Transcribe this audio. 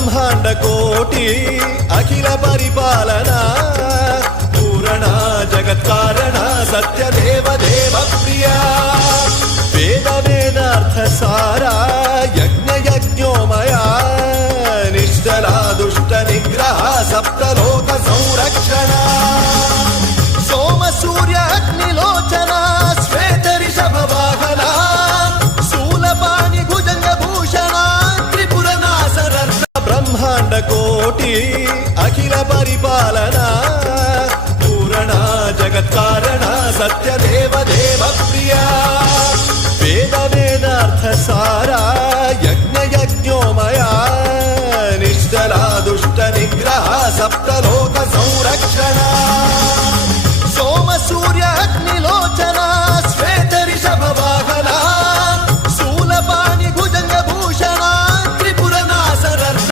బ్రహ్మాండ కోటి అఖిల పరిపాలన పూరణ జగత్కారణ సత్యదేవ దేవ ప్రియ వేద వేదార్థ సారా యజ్ఞ యజ్ఞోమయా నిశ్చలా దుష్ట నిగ్రహ సప్తలోక సంరక్షణ సోమ సూర్య అగ్నిలోచన శ్వేత రిషభ వాహన శూలపాణి భుజంగ భూషణ త్రిపుర నాశరత్న బ్రహ్మాండ కోటి అఖిల పరిపాలన పూరణ జగత్కారణ సత్యదేవ దేవ ప్రియ వేద వేదార్థ సారా యజ్ఞ యజ్ఞోమయా నిశ్చలా దుష్ట నిగ్రహ సప్తలోక సంరక్షణ